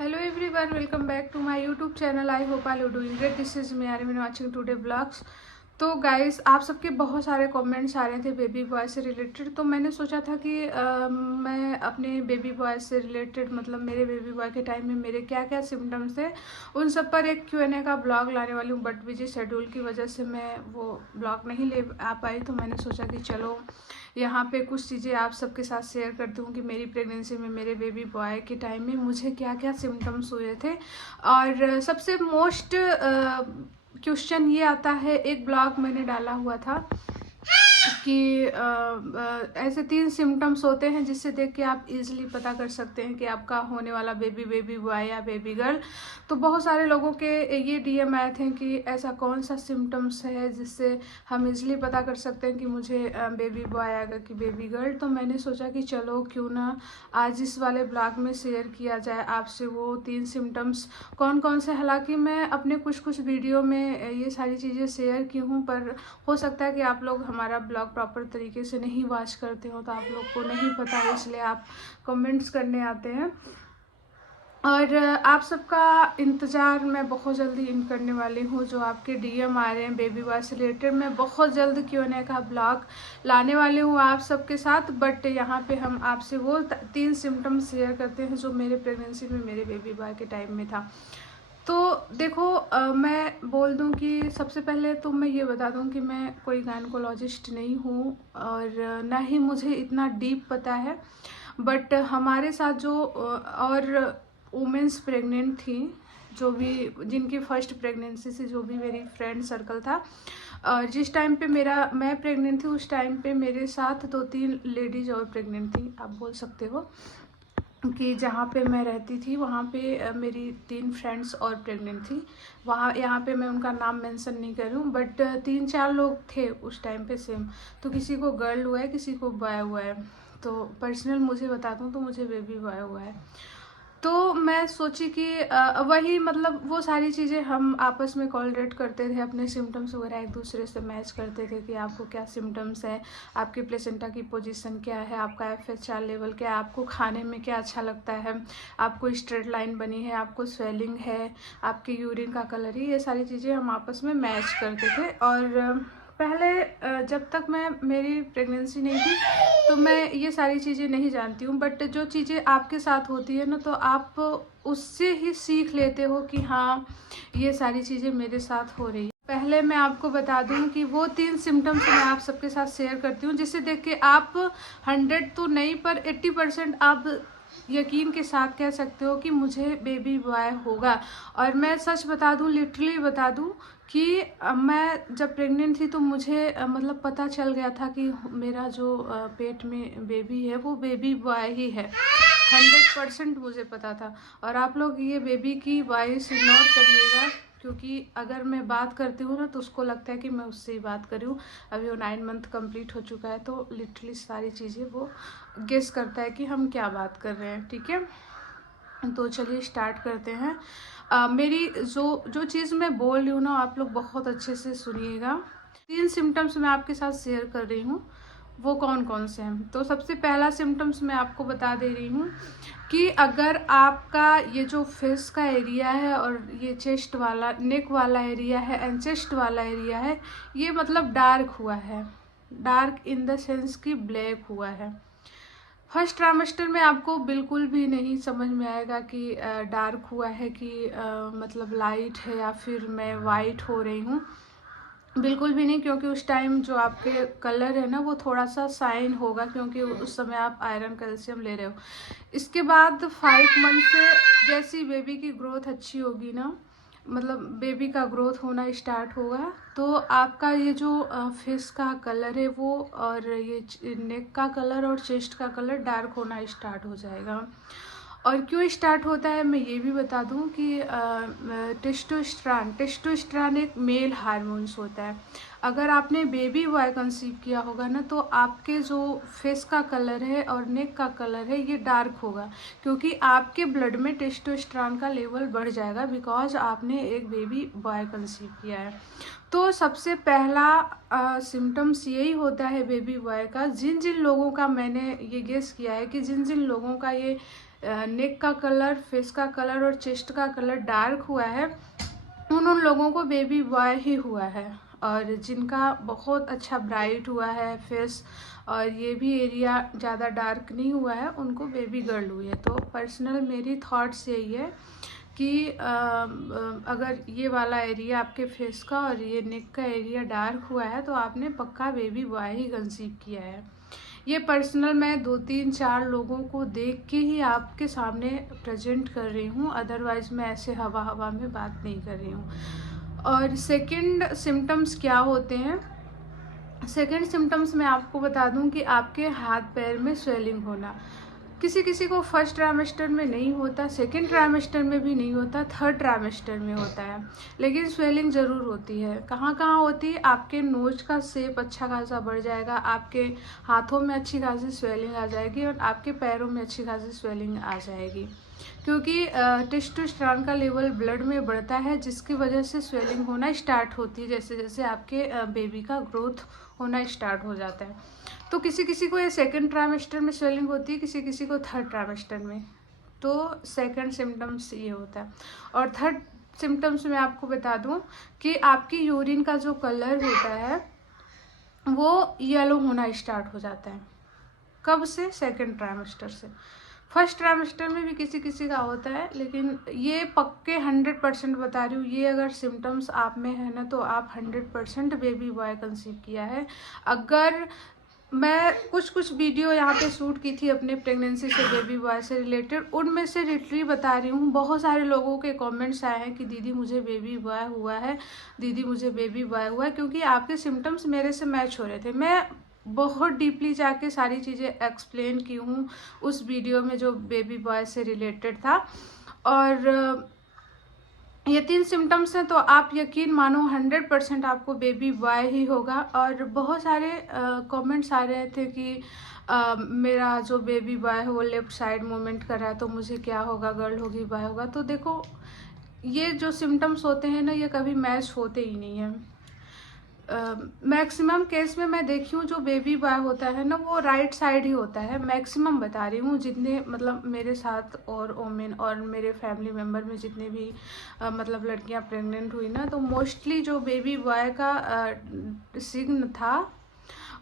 Hello everyone, welcome back to my YouTube channel. I hope all you doing great. This is me Armin watching today vlogs. तो guys आप सबके बहुत सारे comments आ रहे थे baby boy से related, तो मैंने सोचा था कि मैं अपने बेबी बॉय से रिलेटेड मतलब मेरे बेबी बॉय के टाइम में मेरे क्या क्या सिम्टम्स थे उन सब पर एक Q&A का ब्लॉग लाने वाली हूँ। बट बिजी शेड्यूल की वजह से मैं वो ब्लॉग नहीं ले आ पाई, तो मैंने सोचा कि चलो यहाँ पे कुछ चीज़ें आप सबके साथ शेयर करती हूँ कि मेरी प्रेगनेंसी में मेरे बेबी बॉय के टाइम में मुझे क्या क्या सिम्टम्स हुए थे। और सबसे मोस्ट क्वेश्चन ये आता है, एक ब्लॉग मैंने डाला हुआ था कि ऐसे 3 सिम्टम्स होते हैं जिससे देख के आप इजीली पता कर सकते हैं कि आपका होने वाला बेबी बॉय या बेबी गर्ल। तो बहुत सारे लोगों के ये डीएम आए थे कि ऐसा कौन सा सिम्टम्स है जिससे हम इजीली पता कर सकते हैं कि मुझे बेबी बॉय आएगा कि बेबी गर्ल। तो मैंने सोचा कि चलो क्यों ना आज इस वाले ब्लॉग में शेयर किया जाए आपसे वो 3 सिम्टम्स कौन कौन से। हालांकि मैं अपने कुछ वीडियो में ये सारी चीज़ें शेयर की हूँ, पर हो सकता है कि आप लोग हमारा ब्लॉग प्रॉपर तरीके से नहीं वॉच करते हो, तो आप लोग को नहीं पता है, इसलिए आप कमेंट्स करने आते हैं। और आप सबका इंतज़ार मैं बहुत जल्दी इन करने वाली हूँ। जो आपके डीएम आ रहे हैं बेबी बॉय से रिलेटेड, मैं बहुत जल्द Q&A का ब्लॉग लाने वाली हूँ आप सबके साथ। बट यहाँ पे हम आपसे वो 3 सिम्टम्स शेयर करते हैं जो मेरे प्रेगनेंसी में मेरे बेबी बॉय के टाइम में था। तो देखो मैं बोल दूं कि सबसे पहले तो मैं ये बता दूं कि मैं कोई गायनकोलॉजिस्ट नहीं हूँ और ना ही मुझे इतना डीप पता है। बट हमारे साथ जो और वुमेंस प्रेग्नेंट थी, जो भी जिनकी फर्स्ट प्रेगनेंसी से जो भी मेरी फ्रेंड सर्कल था, और जिस टाइम पे मैं प्रेग्नेंट थी उस टाइम पे मेरे साथ 2-3 लेडीज़ और प्रेग्नेंट थी, आप बोल सकते हो कि जहाँ पे मैं रहती थी वहाँ पे मेरी 3 फ्रेंड्स और प्रेग्नेंट थी। वहाँ यहाँ पे मैं उनका नाम मेंशन नहीं कर रही हूँ, बट 3-4 लोग थे उस टाइम पे सेम। तो किसी को गर्ल हुआ है, किसी को बॉय हुआ है। तो पर्सनल मुझे बता दूँ तो मुझे बेबी बॉय हुआ है। तो मैं सोची कि वही मतलब वो सारी चीज़ें हम आपस में कोऑर्डिनेट करते थे, अपने सिम्टम्स वगैरह एक दूसरे से मैच करते थे कि आपको क्या सिम्टम्स है, आपके प्लेसेंटा की पोजीशन क्या है, आपका FSR लेवल क्या है, आपको खाने में क्या अच्छा लगता है, आपको स्ट्रेट लाइन बनी है, आपको स्वेलिंग है, आपके यूरिन का कलर है, ये सारी चीज़ें हम आपस में मैच करते थे। और पहले जब तक मेरी प्रेगनेंसी नहीं थी तो मैं ये सारी चीज़ें नहीं जानती हूँ। बट जो चीज़ें आपके साथ होती है ना, तो आप उससे ही सीख लेते हो कि हाँ ये सारी चीज़ें मेरे साथ हो रही है। पहले मैं आपको बता दूं कि वो 3 सिम्टम्स मैं आप सबके साथ शेयर करती हूँ, जिससे देख के आप 100 तो नहीं पर 80% आप यकीन के साथ कह सकते हो कि मुझे बेबी बॉय होगा। और मैं सच बता दूं, लिटरली बता दूं कि मैं जब प्रेग्नेंट थी तो मुझे मतलब पता चल गया था कि मेरा जो पेट में बेबी है वो बेबी बॉय ही है। 100% मुझे पता था। और आप लोग ये बेबी की वॉइस इग्नोर करिएगा, क्योंकि अगर मैं बात करती हूँ ना तो उसको लगता है कि मैं उससे ही बात कर रही हूँ। अभी वो 9 मंथ कंप्लीट हो चुका है, तो लिटरली सारी चीज़ें वो गेस करता है कि हम क्या बात कर रहे हैं। ठीक है, तो चलिए स्टार्ट करते हैं। मेरी जो चीज़ मैं बोल रही हूँ ना, आप लोग बहुत अच्छे से सुनिएगा। 3 सिम्टम्स मैं आपके साथ शेयर कर रही हूँ, वो कौन कौन से हैं। तो सबसे पहला सिम्टम्स मैं आपको बता दे रही हूँ कि अगर आपका ये जो फेस का एरिया है और ये चेस्ट वाला नेक वाला एरिया है एंड चेस्ट वाला एरिया है, ये मतलब डार्क हुआ है, डार्क इन द सेंस कि ब्लैक हुआ है। फर्स्ट ट्राइमेस्टर में आपको बिल्कुल भी नहीं समझ में आएगा कि डार्क हुआ है कि मतलब लाइट है या फिर मैं वाइट हो रही हूँ, बिल्कुल भी नहीं। क्योंकि उस टाइम जो आपके कलर है ना वो थोड़ा सा साइन होगा, क्योंकि उस समय आप आयरन कैल्शियम ले रहे हो। इसके बाद 5 मंथ से जैसी बेबी की ग्रोथ अच्छी होगी ना, मतलब बेबी का ग्रोथ होना स्टार्ट होगा, तो आपका ये जो फेस का कलर है वो और ये नेक का कलर और चेस्ट का कलर डार्क होना स्टार्ट हो जाएगा। और क्यों स्टार्ट होता है मैं ये भी बता दूं कि टेस्टोस्टेरोन एक मेल हार्मोन्स होता है। अगर आपने बेबी बॉय कंसीव किया होगा ना, तो आपके जो फेस का कलर है और नेक का कलर है ये डार्क होगा, क्योंकि आपके ब्लड में टेस्टोस्टेरोन का लेवल बढ़ जाएगा, बिकॉज आपने एक बेबी बॉय कंसीव किया है। तो सबसे पहला सिम्टम्स यही होता है बेबी बॉय का। जिन जिन लोगों का मैंने ये गेस किया है कि जिन जिन लोगों का ये नेक का कलर, फेस का कलर और चेस्ट का कलर डार्क हुआ है, उन लोगों को बेबी बॉय ही हुआ है। और जिनका बहुत अच्छा ब्राइट हुआ है फेस और ये भी एरिया ज़्यादा डार्क नहीं हुआ है, उनको बेबी गर्ल हुई है। तो पर्सनल मेरी थॉट्स यही है कि अगर ये वाला एरिया आपके फेस का और ये नेक का एरिया डार्क हुआ है तो आपने पक्का बेबी बॉय ही कंसीव किया है। ये पर्सनल मैं 2-3-4 लोगों को देख के ही आपके सामने प्रेजेंट कर रही हूँ, अदरवाइज़ मैं ऐसे हवा हवा में बात नहीं कर रही हूँ। और सेकंड सिम्टम्स क्या होते हैं? सेकंड सिम्टम्स मैं आपको बता दूं कि आपके हाथ पैर में स्वेलिंग होना। किसी किसी को फर्स्ट ट्राइमेस्टर में नहीं होता, सेकंड ट्राइमेस्टर में भी नहीं होता, थर्ड ट्राइमेस्टर में होता है, लेकिन स्वेलिंग ज़रूर होती है। कहाँ कहाँ होती है? आपके नोज का शेप अच्छा खासा बढ़ जाएगा, आपके हाथों में अच्छी खासी स्वेलिंग आ जाएगी और आपके पैरों में अच्छी खासी स्वेलिंग आ जाएगी, क्योंकि टेस्टोस्टेरोन का लेवल ब्लड में बढ़ता है, जिसकी वजह से स्वेलिंग होना स्टार्ट होती है जैसे जैसे आपके बेबी का ग्रोथ होना स्टार्ट हो जाता है। तो किसी किसी को ये सेकंड ट्राइमेस्टर में स्वेलिंग होती है, किसी किसी को थर्ड ट्राइमेस्टर में। तो सेकंड सिम्टम्स ये होता है। और थर्ड सिम्टम्स में आपको बता दूं कि आपकी यूरिन का जो कलर होता है वो येलो होना स्टार्ट हो जाता है। कब से? सेकंड ट्राइमेस्टर से। फर्स्ट ट्राइमेस्टर में भी किसी किसी का होता है, लेकिन ये पक्के 100% बता रही हूँ, ये अगर सिम्टम्स आप में है ना तो आप 100% बेबी बॉय कंसीव किया है। अगर मैं कुछ वीडियो यहाँ पे शूट की थी अपने प्रेगनेंसी से बेबी बॉय से रिलेटेड, उनमें से लिटरली बता रही हूँ, बहुत सारे लोगों के कमेंट्स आए हैं कि दीदी मुझे बेबी बॉय हुआ है, दीदी मुझे बेबी बॉय हुआ है, क्योंकि आपके सिम्टम्स मेरे से मैच हो रहे थे। मैं बहुत डीपली जाके सारी चीज़ें एक्सप्लेन की हूँ उस वीडियो में जो बेबी बॉय से रिलेटेड था। और ये 3 सिम्टम्स हैं तो आप यकीन मानो 100% आपको बेबी बॉय ही होगा। और बहुत सारे कमेंट्स आ रहे थे कि मेरा जो बेबी बॉय है वो लेफ्ट साइड मूवमेंट कर रहा है तो मुझे क्या होगा, गर्ल होगी बॉय होगा। तो देखो, ये जो सिम्टम्स होते हैं ना, ये कभी मैच होते ही नहीं है। मैक्सिमम केस में मैं देखी हूँ जो बेबी बॉय होता है ना वो राइट साइड ही होता है। मैक्सिमम बता रही हूँ, जितने मतलब मेरे साथ और वोमेन और मेरे फैमिली मेम्बर में जितने भी मतलब लड़कियाँ प्रेग्नेंट हुई ना, तो मोस्टली जो बेबी बॉय का सिग्न था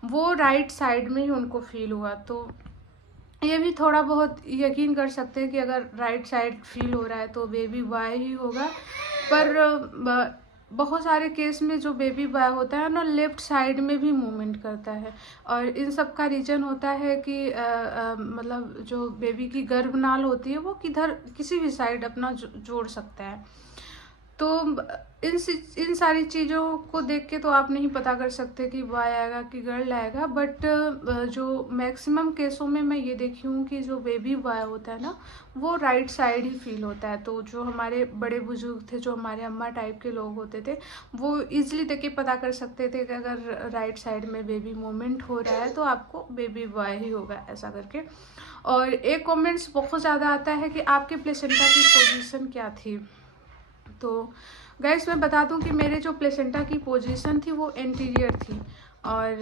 वो राइट साइड में ही उनको फील हुआ। तो ये भी थोड़ा बहुत यकीन कर सकते हैं कि अगर राइट साइड फील हो रहा है तो बेबी बॉय ही होगा। पर बहुत सारे केस में जो बेबी बॉय होता है ना लेफ्ट साइड में भी मूवमेंट करता है। और इन सब का रीज़न होता है कि मतलब जो बेबी की गर्भनाल होती है वो किधर किसी भी साइड अपना जोड़ सकता है। तो इन सारी चीज़ों को देख के तो आप नहीं पता कर सकते कि बॉय आएगा कि गर्ल आएगा। बट जो मैक्सिमम केसों में मैं ये देखी हूँ कि जो बेबी बॉय होता है ना वो राइट साइड ही फील होता है। तो जो हमारे बड़े बुजुर्ग थे, जो हमारे अम्मा टाइप के लोग होते थे, वो इजीली देख के पता कर सकते थे कि अगर राइट साइड में बेबी मूवमेंट हो रहा है तो आपको बेबी बॉय ही होगा, ऐसा करके। और एक कमेंट्स बहुत ज़्यादा आता है कि आपके प्लेसेंटा की पोजीशन क्या थी। तो गाइस मैं बता दूं कि मेरे जो प्लेसेंटा की पोजीशन थी वो एंटीरियर थी। और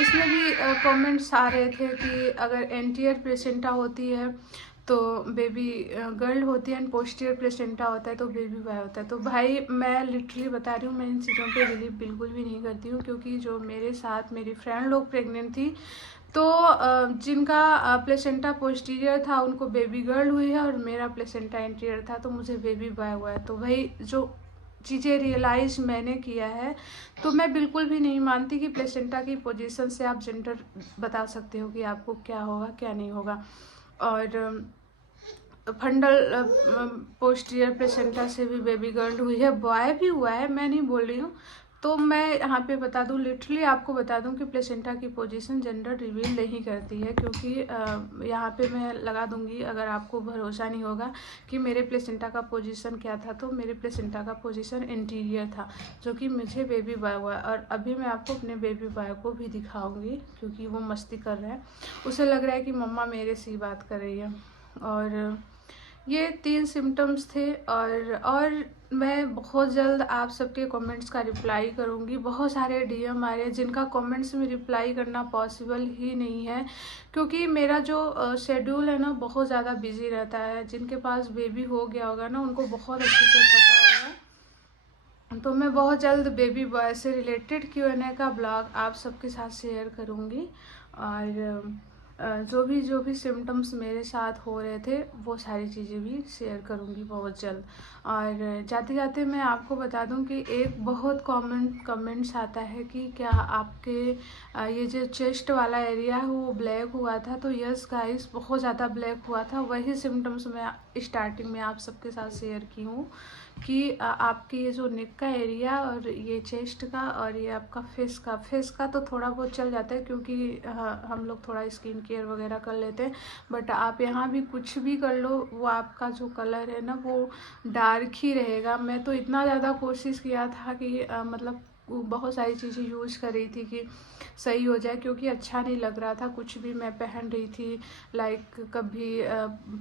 इसमें भी कमेंट्स आ रहे थे कि अगर एंटीरियर प्लेसेंटा होती है तो बेबी गर्ल होती है, एंड पोस्टीरियर प्लेसेंटा होता है तो बेबी बॉय होता है। तो भाई मैं लिटरली बता रही हूँ, मैं इन चीज़ों पे बिलीव बिल्कुल भी नहीं करती हूँ, क्योंकि जो मेरे साथ मेरी फ्रेंड लोग प्रेग्नेंट थी तो जिनका प्लेसेंटा पोस्टीरियर था उनको बेबी गर्ल हुई है और मेरा प्लेसेंटा एंटीरियर था तो मुझे बेबी बॉय हुआ है। तो भाई जो चीज़ें रियलाइज मैंने किया है, तो मैं बिल्कुल भी नहीं मानती कि प्लेसेंटा की पोजीशन से आप जेंडर बता सकते हो कि आपको क्या होगा क्या नहीं होगा। और फंडल पोस्टीरियर प्लेसेंटा से भी बेबी गर्ल हुई है, बॉय भी हुआ है, मैं नहीं बोल रही हूँ। तो मैं यहाँ पे बता दूँ, लिटरली आपको बता दूँ कि प्लेसेंटा की पोजीशन जेंडर रिवील नहीं करती है, क्योंकि यहाँ पे मैं लगा दूँगी, अगर आपको भरोसा नहीं होगा कि मेरे प्लेसेंटा का पोजीशन क्या था, तो मेरे प्लेसेंटा का पोजीशन इंटीरियर था, जो कि मुझे बेबी बॉय हुआ। और अभी मैं आपको अपने बेबी बॉय को भी दिखाऊँगी, क्योंकि वो मस्ती कर रहा है, उसे लग रहा है कि मम्मा मेरे से ही बात कर रही है। और ये 3 सिम्टम्स थे। और मैं बहुत जल्द आप सबके कमेंट्स का रिप्लाई करूँगी। बहुत सारे डीएम आ रहे हैं जिनका कमेंट्स में रिप्लाई करना पॉसिबल ही नहीं है, क्योंकि मेरा जो शेड्यूल है ना बहुत ज़्यादा बिजी रहता है। जिनके पास बेबी हो गया होगा ना उनको बहुत अच्छे से पता होगा। तो मैं बहुत जल्द बेबी बॉय से रिलेटेड Q&A का ब्लॉग आप सबके साथ शेयर करूँगी। और जो भी सिम्टम्स मेरे साथ हो रहे थे वो सारी चीज़ें भी शेयर करूँगी बहुत जल्द। और जाते जाते मैं आपको बता दूं कि एक बहुत कॉमन कमेंट्स आता है कि क्या आपके ये जो चेस्ट वाला एरिया है वो ब्लैक हुआ था। तो यस गाइस, बहुत ज़्यादा ब्लैक हुआ था। वही सिम्टम्स मैं स्टार्टिंग में आप सबके साथ शेयर की हूँ कि आपके ये जो नेक का एरिया और ये चेस्ट का और ये आपका फेस का तो थोड़ा बहुत चल जाता है, क्योंकि हम लोग थोड़ा स्किन केयर वगैरह कर लेते हैं। बट आप यहाँ भी कुछ भी कर लो, वो आपका जो कलर है ना वो डार्क ही रहेगा। मैं तो इतना ज़्यादा कोशिश किया था कि मतलब बहुत सारी चीज़ें यूज़ कर रही थी कि सही हो जाए, क्योंकि अच्छा नहीं लग रहा था कुछ भी मैं पहन रही थी। लाइक कभी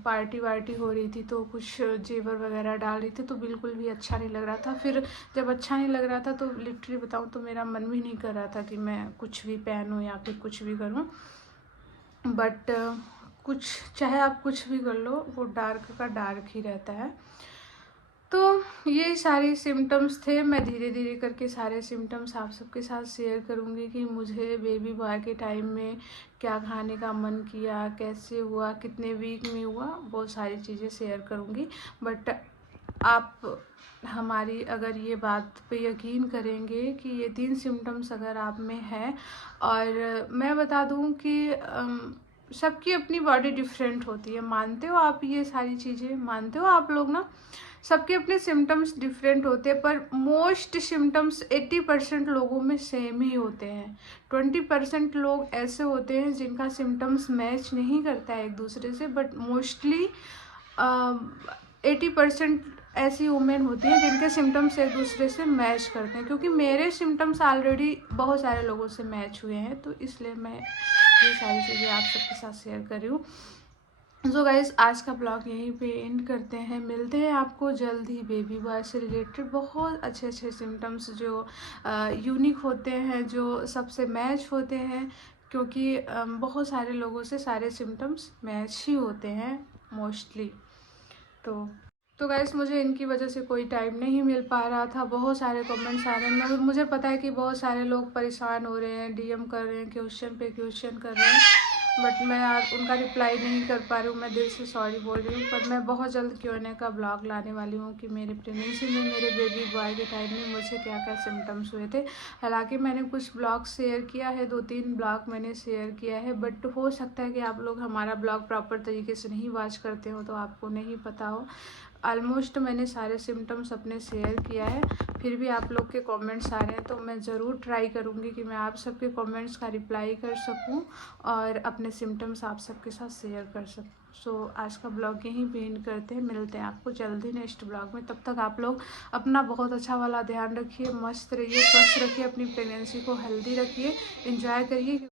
पार्टी वार्टी हो रही थी तो कुछ जेवर वगैरह डाल रही थी तो बिल्कुल भी अच्छा नहीं लग रहा था। फिर जब अच्छा नहीं लग रहा था तो लिटरली बताऊँ तो मेरा मन भी नहीं कर रहा था कि मैं कुछ भी पहनूँ या फिर कुछ भी करूँ। बट कुछ चाहे आप कुछ भी कर लो वो डार्क का डार्क ही रहता है। तो ये सारे सिम्टम्स थे। मैं धीरे धीरे करके सारे सिम्टम्स आप सबके साथ शेयर करूँगी कि मुझे बेबी बॉय के टाइम में क्या खाने का मन किया, कैसे हुआ, कितने वीक में हुआ, वो सारी चीज़ें शेयर करूँगी। बट आप हमारी अगर ये बात पे यकीन करेंगे कि ये 3 सिम्टम्स अगर आप में है, और मैं बता दूँ कि सबकी अपनी बॉडी डिफरेंट होती है। मानते हो आप ये सारी चीज़ें? मानते हो आप लोग ना? सबके अपने सिम्टम्स डिफरेंट होते हैं, पर मोस्ट सिम्टम्स 80% लोगों में सेम ही होते हैं। 20% लोग ऐसे होते हैं जिनका सिम्टम्स मैच नहीं करता है एक दूसरे से, बट मोस्टली 80% ऐसी वुमेन होती हैं जिनके सिम्टम्स एक दूसरे से मैच करते हैं। क्योंकि मेरे सिम्टम्स ऑलरेडी बहुत सारे लोगों से मैच हुए हैं, तो इसलिए मैं ये सारी चीज़ें आप सबके साथ शेयर कर रही हूँ। सो गाइज, आज का ब्लॉग यहीं पे एंड करते हैं। मिलते हैं आपको जल्द ही बेबी बॉय से रिलेटेड बहुत अच्छे अच्छे सिम्टम्स जो यूनिक होते हैं, जो सबसे मैच होते हैं, क्योंकि बहुत सारे लोगों से सारे सिम्टम्स मैच ही होते हैं मोस्टली। तो गाइस, मुझे इनकी वजह से कोई टाइम नहीं मिल पा रहा था। बहुत सारे कमेंट्स आ रहे हैं, मगर मुझे पता है कि बहुत सारे लोग परेशान हो रहे हैं, डीएम कर रहे हैं, क्वेश्चन पे क्वेश्चन कर रहे हैं, बट मैं यार उनका रिप्लाई नहीं कर पा रही हूँ। मैं दिल से सॉरी बोल रही हूँ। पर मैं बहुत जल्द Q&A का ब्लॉग लाने वाली हूँ कि मेरे प्रेगनेंसी में मेरे बेबी बॉय के टाइम में मुझे क्या क्या सिम्टम्स हुए थे। हालांकि मैंने कुछ ब्लॉग शेयर किया है, 2-3 ब्लॉग मैंने शेयर किया है, बट हो सकता है कि आप लोग हमारा ब्लॉग प्रॉपर तरीके से नहीं वॉच करते हो तो आपको नहीं पता हो। ऑलमोस्ट मैंने सारे सिम्टम्स अपने शेयर किया है, फिर भी आप लोग के कमेंट्स आ रहे हैं, तो मैं ज़रूर ट्राई करूँगी कि मैं आप सबके कमेंट्स का रिप्लाई कर सकूँ और अपने सिम्टम्स आप सबके साथ शेयर कर सकूँ। सो आज का ब्लॉग यहीं पे एंड करते हैं। मिलते हैं आपको जल्दी नेक्स्ट ब्लॉग में। तब तक आप लोग अपना बहुत अच्छा वाला ध्यान रखिए, मस्त रहिए, स्वस्थ रखिए, अपनी प्रेगनेंसी को हेल्दी रखिए, एंजॉय करिए।